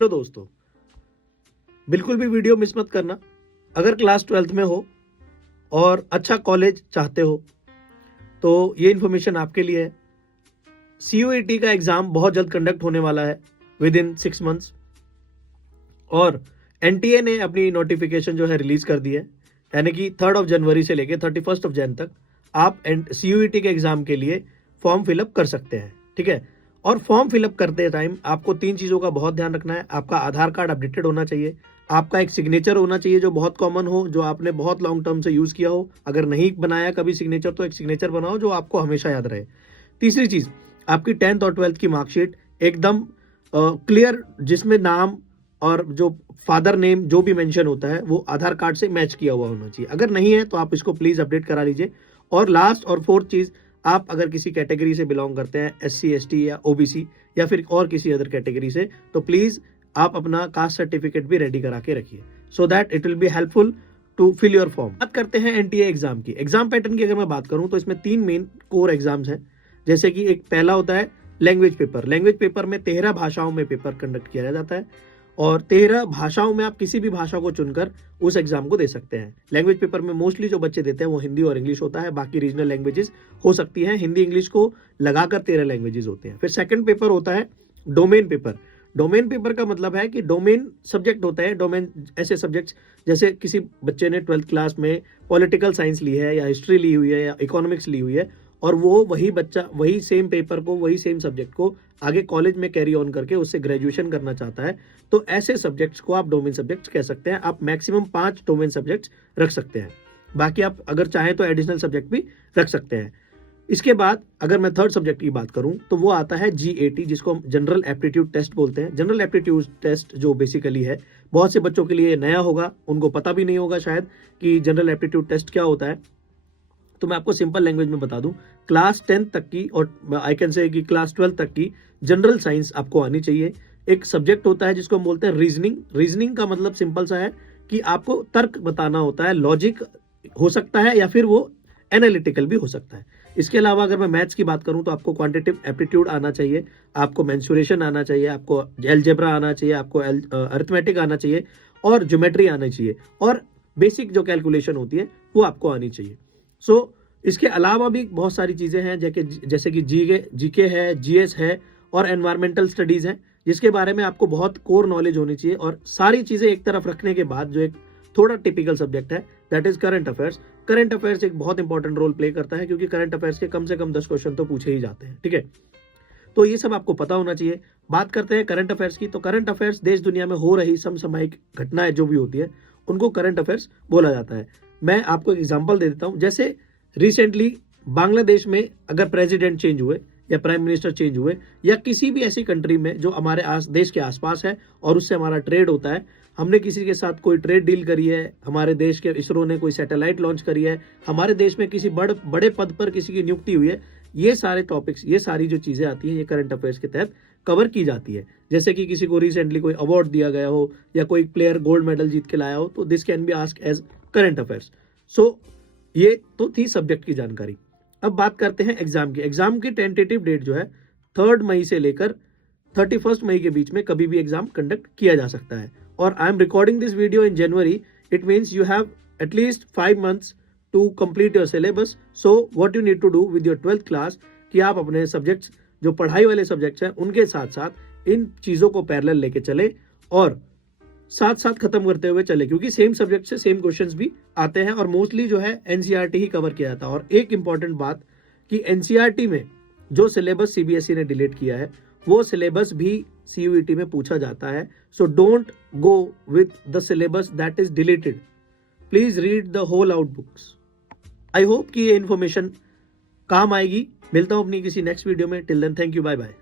तो दोस्तों, बिल्कुल भी वीडियो मिस मत करना। अगर क्लास 12th में हो और अच्छा कॉलेज चाहते हो तो ये इन्फॉर्मेशन आपके लिए है। CUET का एग्जाम बहुत जल्द कंडक्ट होने वाला है, विद इन 6 मंथ्स। और NTA ने अपनी नोटिफिकेशन जो है रिलीज कर दी है, यानी कि 3 जनवरी से लेकर 31 जन तक आप CUET के एग्जाम के लिए फॉर्म फिलअप कर सकते हैं। ठीक है। और फॉर्म फिलअप करते टाइम आपको 3 चीज़ों का बहुत ध्यान रखना है। आपका आधार कार्ड अपडेटेड होना चाहिए, आपका एक सिग्नेचर होना चाहिए जो बहुत कॉमन हो, जो आपने बहुत लॉन्ग टर्म से यूज़ किया हो। अगर नहीं बनाया कभी सिग्नेचर तो एक सिग्नेचर बनाओ जो आपको हमेशा याद रहे। तीसरी चीज़, आपकी 10th और 12th की मार्कशीट एकदम क्लियर, जिसमें नाम और जो फादर नेम जो भी मेंशन होता है वो आधार कार्ड से मैच किया हुआ होना चाहिए। अगर नहीं है तो आप इसको प्लीज़ अपडेट करा लीजिए। और लास्ट और फोर्थ चीज़, आप अगर किसी कैटेगरी से बिलोंग करते हैं, SC ST या OBC या फिर और किसी अदर कैटेगरी से, तो प्लीज़ आप अपना कास्ट सर्टिफिकेट भी रेडी करा के रखिए, so that it will be helpful to fill your form. बात करते हैं NTA एग्जाम की। एग्जाम पैटर्न की अगर मैं बात करूं तो इसमें 3 मेन कोर एग्जाम्स हैं। जैसे कि एक पहला होता है लैंग्वेज पेपर। लैंग्वेज पेपर में 13 भाषाओं में पेपर कंडक्ट किया जाता है और 13 भाषाओं में आप किसी भी भाषा को चुनकर उस एग्जाम को दे सकते हैं। लैंग्वेज पेपर में मोस्टली जो बच्चे देते हैं वो हिंदी और इंग्लिश होता है, बाकी रीजनल लैंग्वेजेस हो सकती हैं। हिंदी इंग्लिश को लगाकर 13 लैंग्वेजेस होते हैं। फिर सेकंड पेपर होता है डोमेन पेपर। डोमेन पेपर का मतलब है कि डोमेन सब्जेक्ट होता है। डोमेन ऐसे सब्जेक्ट्स, जैसे किसी बच्चे ने 12th क्लास में पॉलिटिकल साइंस ली है या हिस्ट्री ली हुई है या इकोनॉमिक्स ली हुई है, और वो वही बच्चा वही सेम पेपर को, वही सेम सब्जेक्ट को आगे कॉलेज में कैरी ऑन करके उससे ग्रेजुएशन करना चाहता है, तो ऐसे सब्जेक्ट्स को आप डोमेन सब्जेक्ट्स कह सकते हैं। आप मैक्सिमम 5 डोमेन सब्जेक्ट्स रख सकते हैं, बाकी आप अगर चाहें तो एडिशनल सब्जेक्ट भी रख सकते हैं। इसके बाद अगर मैं थर्ड सब्जेक्ट की बात करूं तो वो आता है GAT, जिसको हम जनरल एप्टीट्यूड टेस्ट बोलते हैं। जनरल एप्टीट्यूड टेस्ट जो बेसिकली है, बहुत से बच्चों के लिए नया होगा, उनको पता भी नहीं होगा शायद कि जनरल एप्टीट्यूड टेस्ट क्या होता है। तो मैं आपको सिंपल लैंग्वेज में बता दूं, क्लास 10 तक की और आई कैन से कि क्लास 12 तक की जनरल साइंस आपको आनी चाहिए। एक सब्जेक्ट होता है जिसको हम बोलते हैं रीजनिंग। रीजनिंग का मतलब सिंपल सा है कि आपको तर्क बताना होता है, लॉजिक हो सकता है या फिर वो एनालिटिकल भी हो सकता है। इसके अलावा अगर मैं मैथ्स की बात करूं तो आपको क्वांटिटेटिव एप्टीट्यूड आना चाहिए, आपको मेंसुरेशन आना चाहिए, आपको एलजेब्रा आना चाहिए, आपको अरिथमेटिक आना चाहिए और ज्योमेट्री आना चाहिए, और बेसिक जो कैलकुलेशन होती है वो आपको आनी चाहिए। सो इसके अलावा भी बहुत सारी चीज़ें हैं, जैसे कि जीके है, GS है और एनवायरमेंटल स्टडीज़ हैं, जिसके बारे में आपको बहुत कोर नॉलेज होनी चाहिए। और सारी चीज़ें एक तरफ रखने के बाद जो एक थोड़ा टिपिकल सब्जेक्ट है, that is current affairs. Current affairs एक बहुत इंपॉर्टेंट रोल प्ले करता है, क्योंकि करंट अफेयर्स के कम से कम 10 क्वेश्चन तो पूछे ही जाते हैं। ठीक है, तो ये सब आपको पता होना चाहिए। बात करते हैं करंट अफेयर्स की, तो करंट अफेयर्स देश दुनिया में हो रही समसामयिक घटनाएं जो भी होती है उनको करंट अफेयर्स बोला जाता है। मैं आपको एक एग्जांपल दे देता हूं। जैसे रिसेंटली बांग्लादेश में अगर प्रेसिडेंट चेंज हुए या प्राइम मिनिस्टर चेंज हुए, या किसी भी ऐसी कंट्री में जो हमारे देश के आसपास है और उससे हमारा ट्रेड होता है, हमने किसी के साथ कोई ट्रेड डील करी है, हमारे देश के इसरो ने कोई सैटेलाइट लॉन्च करी है, हमारे देश में किसी बड़े पद पर किसी की नियुक्ति हुई है, ये सारे टॉपिक्स, ये सारी जो चीज़ें आती हैं ये करंट अफेयर्स के तहत कवर की जाती है। जैसे कि किसी को रिसेंटली कोई अवार्ड दिया गया हो या कोई प्लेयर गोल्ड मेडल जीत के लाया हो, तो this can be asked as current affairs. So ये तो थी सब्जेक्ट की जानकारी। अब बात करते हैं एग्जाम की। एग्जाम की टेंटेटिव डेट जो है 3 मई से लेकर 31 मई के बीच में कभी भी एग्जाम कंडक्ट किया जा सकता है। और I am recording this video in January, it means you have at least 5 months to complete your syllabus. So what you need to do with your 12th class, कि आप अपने सब्जेक्ट्स, जो पढ़ाई वाले सब्जेक्ट्स हैं, उनके साथ साथ इन चीज़ों को पैरेलल लेके चले और साथ साथ खत्म करते हुए चले, क्योंकि सेम सब्जेक्ट से सेम क्वेश्चंस भी आते हैं और मोस्टली जो है NCERT ही कवर किया जाता है। और एक इंपॉर्टेंट बात कि NCERT में जो सिलेबस CBSE ने डिलीट किया है वो सिलेबस भी CUET में पूछा जाता है। So don't go with the syllabus that is deleted, please read the whole out books. I hope कि ये इन्फॉर्मेशन काम आएगी। मिलता हूं अपनी किसी नेक्स्ट वीडियो में। Till then, thank you, bye bye.